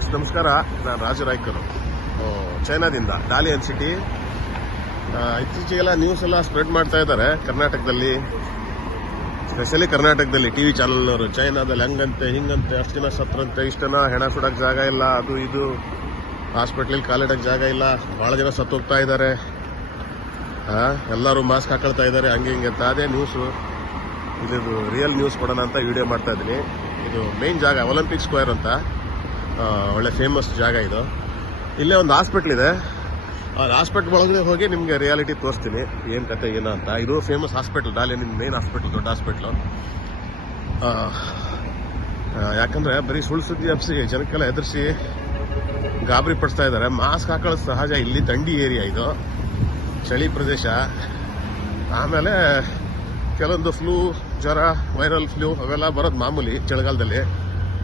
friends ನಮಸ್ಕಾರ ನಾನು ರಾಜು ರಾಯ್ಕರು ಚೈನಾದಿಂದ ಡಾಲಿಯನ್ ಸಿಟಿ ಇತ್ತೀಚೆಗೆಲ್ಲ ನ್ಯೂಸ್ ಎಲ್ಲ ಸ್ಪ್ರೆಡ್ ಮಾಡ್ತಾ ಇದ್ದಾರೆ ಕರ್ನಾಟಕದಲ್ಲಿ ಸ್ಪೆಷಲಿ ಕರ್ನಾಟಕದಲ್ಲಿ ಟಿ ವಿ ಚಾನಲ್ನವರು ಚೈನಾದಲ್ಲಿ ಹಂಗಂತೆ ಹಿಂಗಂತೆ ಅಷ್ಟು ಜನ ಸತ್ತರಂತೆ ಇಷ್ಟು ಜನ ಹೆಣ ಸುಡಕ್ಕೆ ಜಾಗ ಇಲ್ಲ ಅದು ಇದು ಹಾಸ್ಪಿಟ್ಲಿಗೆ ಕಾಲಿಡಕ್ಕೆ ಜಾಗ ಇಲ್ಲ ಭಾಳ ಜನ ಸತ್ತು ಹೋಗ್ತಾ ಇದ್ದಾರೆ ಎಲ್ಲರೂ ಮಾಸ್ಕ್ ಹಾಕೊಳ್ತಾ ಇದ್ದಾರೆ ಹಂಗೆ ಹಿಂಗೆ ಅಂತ ಅದೇ ನ್ಯೂಸು ಇದು ರಿಯಲ್ ನ್ಯೂಸ್ ಕೊಡೋಣ ಅಂತ ವಿಡಿಯೋ ಮಾಡ್ತಾ ಇದ್ದೀನಿ ಇದು ಮೇನ್ ಜಾಗ ಒಲಿಂಪಿಕ್ ಸ್ಕ್ವೇರ್ ಅಂತ ಒಳ್ಳೆ ಫೇಮಸ್ ಜಾಗ ಇದು ಇಲ್ಲೇ ಒಂದು ಹಾಸ್ಪಿಟ್ಲ್ ಇದೆ ಆ ಹಾಸ್ಪಿಟ್ಲ್ ಒಳಗಡೆ ಹೋಗಿ ನಿಮಗೆ ರಿಯಾಲಿಟಿ ತೋರಿಸ್ತೀನಿ ಏನು ಕತೆ ಏನೋ ಅಂತ ಇದು ಫೇಮಸ್ ಹಾಸ್ಪಿಟ್ಲ್ ನಿಮ್ಮ ಮೇನ್ ಹಾಸ್ಪಿಟ್ಲ್ ದೊಡ್ಡ ಹಾಸ್ಪಿಟ್ಲು ಯಾಕಂದರೆ ಬರೀ ಸುಳ್ಳು ಸುದ್ದಿ ಹಬ್ಸಿ ಜನಕ್ಕೆಲ್ಲ ಎದುರಿಸಿ ಗಾಬರಿ ಪಡಿಸ್ತಾ ಇದ್ದಾರೆ ಮಾಸ್ಕ್ ಹಾಕೊಳ್ಳೋದು ಸಹಜ ಇಲ್ಲಿ ದಂಡಿ ಏರಿಯಾ ಇದು ಚಳಿ ಪ್ರದೇಶ ಆಮೇಲೆ ಕೆಲವೊಂದು ಫ್ಲೂ ಜ್ವರ ವೈರಲ್ ಫ್ಲೂ ಅವೆಲ್ಲ ಬರೋದು ಮಾಮೂಲಿ ಚಳಿಗಾಲದಲ್ಲಿ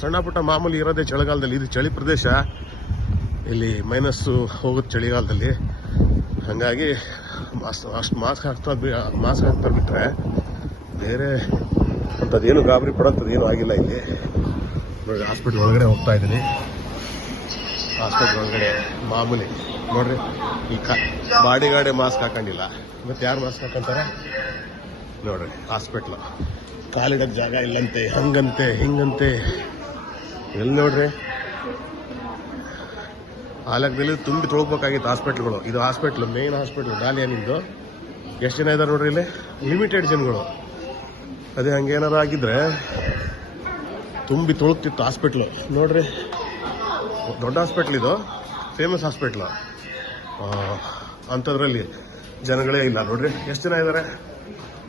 ಸಣ್ಣ ಪುಟ್ಟ ಮಾಮೂಲಿ ಇರೋದೇ ಚಳಿಗಾಲದಲ್ಲಿ ಇದು ಚಳಿ ಪ್ರದೇಶ ಇಲ್ಲಿ ಮೈನಸ್ಸು ಹೋಗೋದು ಚಳಿಗಾಲದಲ್ಲಿ ಹಾಗಾಗಿ ಮಾಸ್ ಅಷ್ಟು ಮಾಸ್ಕ್ ಹಾಕ್ತಾ ಮಾಸ್ಕ್ ಹಾಕ್ತಾ ಬಿಟ್ಟರೆ ಬೇರೆ ಅಂಥದ್ದೇನು ಗಾಬರಿ ಪಡೋಂಥದ್ದೇನು ಆಗಿಲ್ಲ ಇಲ್ಲಿ ನೋಡಿ ಹಾಸ್ಪಿಟ್ಲ್ ಒಳಗಡೆ ಹೋಗ್ತಾ ಇದ್ದೀನಿ ಹಾಸ್ಪಿಟ್ಲ್ ಒಳಗಡೆ ಮಾಮೂಲಿ ನೋಡ್ರಿ ಈ ಕಾ ಗಾಡಿ ಮಾಸ್ಕ್ ಹಾಕೊಂಡಿಲ್ಲ ಮತ್ತೆ ಯಾರು ಮಾಸ್ಕ್ ಹಾಕೊಂತಾರೆ ನೋಡ್ರಿ ಹಾಸ್ಪಿಟ್ಲ್ ಕಾಲಿಡಕ್ಕೆ ಜಾಗ ಇಲ್ಲಂತೆ ಹಂಗಂತೆ ಹಿಂಗಂತೆ ಎಲ್ಲಿ ನೋಡ್ರಿ ಆ ತುಂಬಿ ತೊಳ್ಬೇಕಾಗಿತ್ತು ಹಾಸ್ಪಿಟ್ಲ್ಗಳು ಇದು ಹಾಸ್ಪಿಟ್ಲ್ ಮೇನ್ ಹಾಸ್ಪಿಟ್ಲ್ ಗಾಲಿಯಾನಿಂದು ಎಷ್ಟು ಜನ ಇದ್ದಾರೆ ನೋಡ್ರಿ ಇಲ್ಲಿ ಲಿಮಿಟೆಡ್ ಜನಗಳು ಅದೇ ಹಂಗೆ ಏನಾರು ಆಗಿದ್ರೆ ತುಂಬಿ ತೊಳುಕ್ತಿತ್ತು ಹಾಸ್ಪಿಟ್ಲು ನೋಡ್ರಿ ದೊಡ್ಡ ಹಾಸ್ಪಿಟ್ಲ್ ಇದು ಫೇಮಸ್ ಹಾಸ್ಪಿಟ್ಲು ಅಂಥದ್ರಲ್ಲಿ ಜನಗಳೇ ಇಲ್ಲ ನೋಡ್ರಿ ಎಷ್ಟು ಜನ ಇದ್ದಾರೆ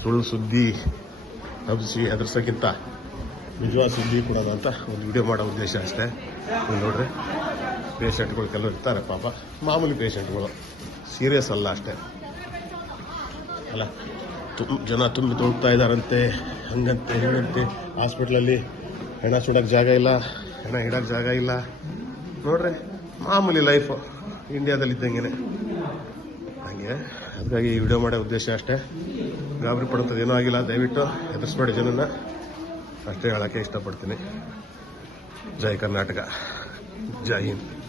ಸುಳ್ಳು ಸುದ್ದಿ ಹಬ್ಬಿಸಿ ಹೆದರ್ಸೋಕ್ಕಿಂತ ನಿಜವಾದ ಸುದ್ದಿ ಕೊಡೋದು ಅಂತ ಒಂದು ವಿಡಿಯೋ ಮಾಡೋ ಉದ್ದೇಶ ಅಷ್ಟೇ ನೋಡ್ರಿ ಪೇಷಂಟ್ಗಳು ಕೆಲವರು ಇರ್ತಾರೆ ಪಾಪ ಮಾಮೂಲಿ ಪೇಷಂಟ್ಗಳು ಸೀರಿಯಸ್ ಅಲ್ಲ ಅಷ್ಟೇ ಅಲ್ಲ ತುಂಬ ಜನ ತುಂಬಿ ತೊಳಗ್ತಾ ಇದ್ದಾರಂತೆ ಹಂಗಂತೆ ಹೇಳಂತೆ ಹಾಸ್ಪಿಟ್ಲಲ್ಲಿ ಹೆಣ ಸುಡೋಕ್ಕೆ ಜಾಗ ಇಲ್ಲ ಹೆಣ ಇಡೋಕ್ಕೆ ಜಾಗ ಇಲ್ಲ ನೋಡ್ರಿ ಮಾಮೂಲಿ ಲೈಫು ಇಂಡಿಯಾದಲ್ಲಿ ಇದ್ದಂಗೆ ಹಾಗೆ ಅದಕ್ಕಾಗಿ ವಿಡಿಯೋ ಮಾಡೋ ಉದ್ದೇಶ ಅಷ್ಟೇ ಗಾಬರಿ ಪಡುವಂಥದ್ದು ಏನೂ ಆಗಿಲ್ಲ ದಯವಿಟ್ಟು ಎದುರಿಸ್ಬೇಡಿ ಜನನ ಅಷ್ಟೇ ಹೇಳೋಕ್ಕೆ ಇಷ್ಟಪಡ್ತೀನಿ ಜೈ ಕರ್ನಾಟಕ ಜೈ ಹಿಂದ್